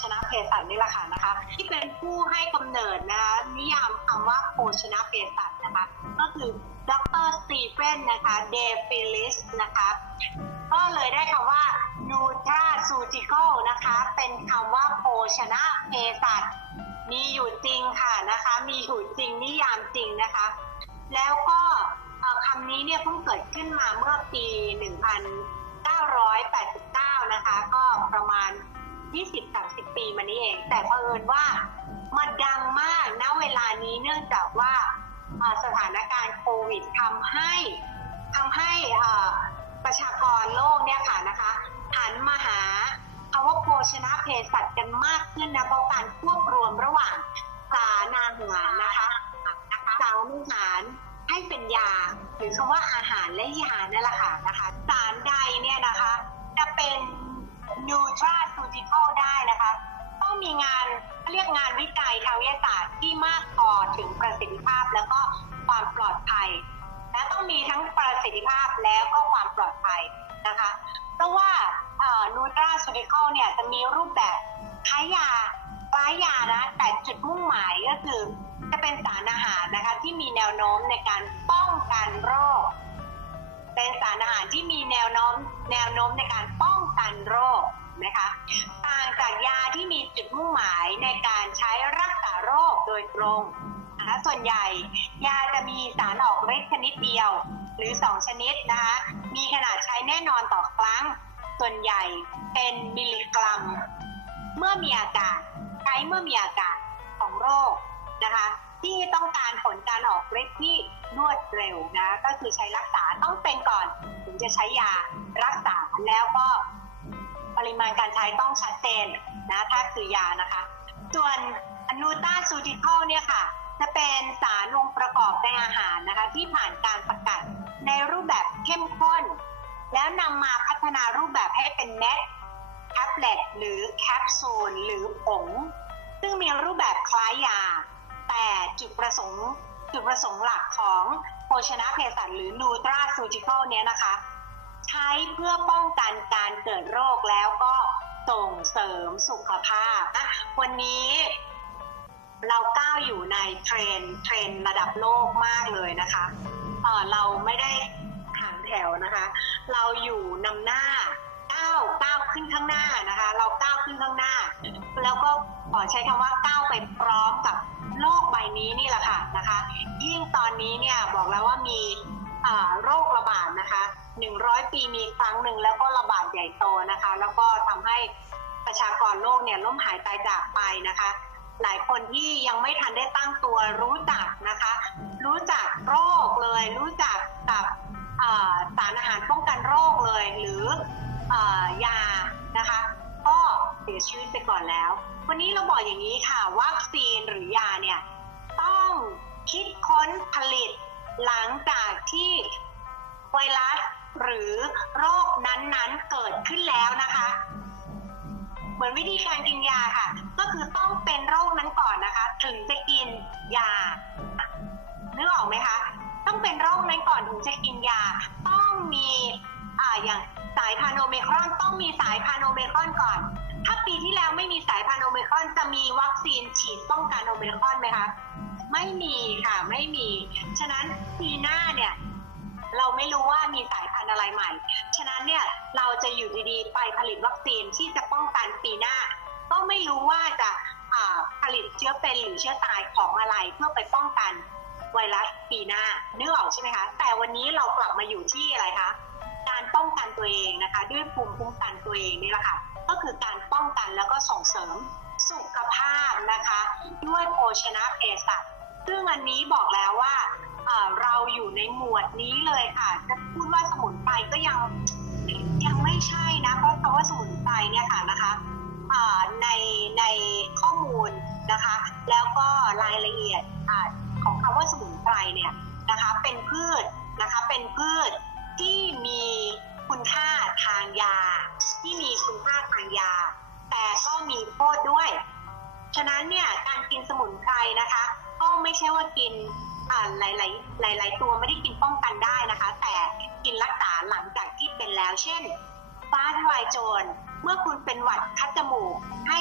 ชนะเภสัชนี่แหละค่ะนะคะ ที่เป็นผู้ให้กำเนิดนะคะนิยามคำว่าโภชนะเภสัชนะคะ ก็คือดรสตีเฟนนะคะเดฟิลิสนะคะก็เลยได้คำว่า nutraceutical นะคะ เป็นคำว่าโภชนะเภสัชมีอยู่จริงค่ะนะคะ มีอยู่จริงนิยามจริงนะคะ แล้วก็คำนี้เนี่ยเพิ่งเกิดขึ้นมาเมื่อปี 1989 นะคะ ก็ประมาณ 20-30 ปีมานี้เอง แต่เผอิญว่ามันดังมากณเวลานี้เนื่องจากว่าสถานการณ์โควิดทำให้ทำให้ประชากรโลกเนี่ยค่ะนะคะหันมาหาคำว่าโภชนะเภสัชกันมากขึ้นนะเพราะการควบรวมระหว่างสารอาหารนะคะสารอาหารให้เป็นยาหรือคำว่าอาหารและยานั่นแหละค่ะนะคะสารด มีงานเรียกงานวิจัยทางวิทยาศาสตร์ที่มากพอถึงประสิทธิภาพแล้วก็ความปลอดภัยและต้องมีทั้งประสิทธิภาพแล้วก็ความปลอดภัยนะคะ เพราะว่านูตราซูติคอลเนี่ยจะมีรูปแบบคล้ายยาคล้ายยานะแต่จุดมุ่งหมายก็คือ จะเป็นสารอาหารนะคะที่มีแนวโน้มในการป้องกันโรค เป็นสารอาหารที่มีแนวโน้มแนวโน้มในการป้องกันโรค นะคะต่างจากยาที่มีจุดมุ่งหมายในการใช้รักษาโรคโดยตรงนะคะส่วนใหญ่ยาจะมีสารออกฤทธิ์ชนิดเดียว หรือ 2 ชนิดนะคะมีขนาดใช้แน่นอนต่อครั้ง ส่วนใหญ่เป็นมิลลิกรัม เมื่อมีอาการใช้เมื่อมีอาการของโรคนะคะที่ต้องการผลการออกฤทธิ์ที่รวดเร็วนะก็คือใช้รักษาต้องเป็นก่อน ถึงจะใช้ยารักษาแล้วก็ ริมาณการใช้ต้องชัดเจนนะถ้าคือยานะคะ ส่วนอนูตาซูติคอลเนี่ยค่ะ จะเป็นสารองค์ประกอบในอาหารนะคะ ที่ผ่านการสกัดในรูปแบบเข้มข้น แล้วนำมาพัฒนารูปแบบให้เป็นเม็ดแท็บเล็ตหรือแคปซูลหรือผงซึ่งมีรูปแบบคล้ายยา แต่จุดประสงค์จุดประสงค์หลักของโภชนะเภสัชหรือนูตราซูติคอลเนี้ยนะคะ ช้เพื่อป้องกันการเกิดโรคแล้วก็ส่งเสริมสุขภาพนะวันนี้เราก้าวอยู่ในเทรนเทรนระดับโลกมากเลยนะคะเออเราไม่ได้ห่างแถวนะคะ เราอยู่นำหน้าก้าวก้าวขึ้นข้างหน้านะคะ เราก้าวขึ้นข้างหน้า แล้วก็ขอใช้คำว่าก้าวไปพร้อมกับโลกใบนี้นี่แหละค่ะนะคะ ยิ่งตอนนี้เนี่ยบอกแล้วว่ามี โรคระบาดนะคะ 100 ปีมีครั้งหนึ่งแล้วก็ระบาดใหญ่โตนะคะ แล้วก็ทำให้ประชากรโลกเนี่ยล้มหายตายจากไปนะคะ หลายคนที่ยังไม่ทันได้ตั้งตัวรู้จักนะคะ รู้จักโรคเลย รู้จักกับสารอาหารป้องกันโรคเลย หรืออยานะคะก็เสียชีวิตไปก่อนแล้ว วันนี้เราบอกอย่างนี้ค่ะวัคซีนหรือยาเนี่ยต้องคิดค้นผลิต หลังจากที่ไวรัสหรือโรคนั้นๆเกิดขึ้นแล้วนะคะ เหมือนวิธีการกินยาค่ะ ก็คือต้องเป็นโรคนั้นก่อนนะคะ ถึงจะกินยานึกออกไหมคะ ต้องเป็นโรคนั้นก่อนถึงจะกินยา ต้องมีอ่าอย่างสายพันโอเมครอนต้องมีสายพันโอเมครอนก่อน ถ้าปีที่แล้วไม่มีสายพันโอเมครอนจะมีวัคซีนฉีดป้องกันโอเมครอนไหมคะ ไม่มีค่ะไม่มี ฉะนั้นปีหน้าเนี่ย เราไม่รู้ว่ามีสายพันธุ์อะไรใหม่ ฉะนั้นเนี่ยเราจะอยู่ดีๆ ไปผลิตวัคซีนที่จะป้องกันปีหน้า ก็ไม่รู้ว่าจะาผลิตเชื้อเป็นหรือเชื้อตายของอะไรเพื่อไปป้องกันไวรัสปีหน้านึกออกใช่ไหมคะ แต่วันนี้เรากลับมาอยู่ที่อะไรคะการป้องกันตัวเองนะคะ ด้วยภูมิคุ้มกันตัวเองนี่แหละค่ะ ก็คือการป้องกันแล้วก็ส่งเสริมสุขภาพนะคะ ด้วยโภชนะเภสัช ซึ่งอันนี้บอกแล้วว่าเราอยู่ในหมวดนี้เลยค่ะ จะพูดว่าสมุนไพรก็ยังยังไม่ใช่นะ เพราะคำว่าสมุนไพรเนี่ยค่ะนะคะในในข้อมูลนะคะ แล้วก็รายละเอียดอของคำว่าสมุนไพรเนี่ยนะคะเป็นพืชนะคะเป็นพืชที่มีคุณค่าทางยา ที่มีคุณค่าทางยา แต่ก็มีโทษด้วย ฉะนั้นเนี่ยการกินสมุนไพรนะคะ ก็ไม่ใช่ว่ากินอ่าหลายๆหลายตัวไม่ได้กินป้องกันได้นะคะ แต่กินรักษาหลังจากที่เป็นแล้ว เช่น ฟ้าทลายโจร เมื่อคุณเป็นหวัดคัดจมูกให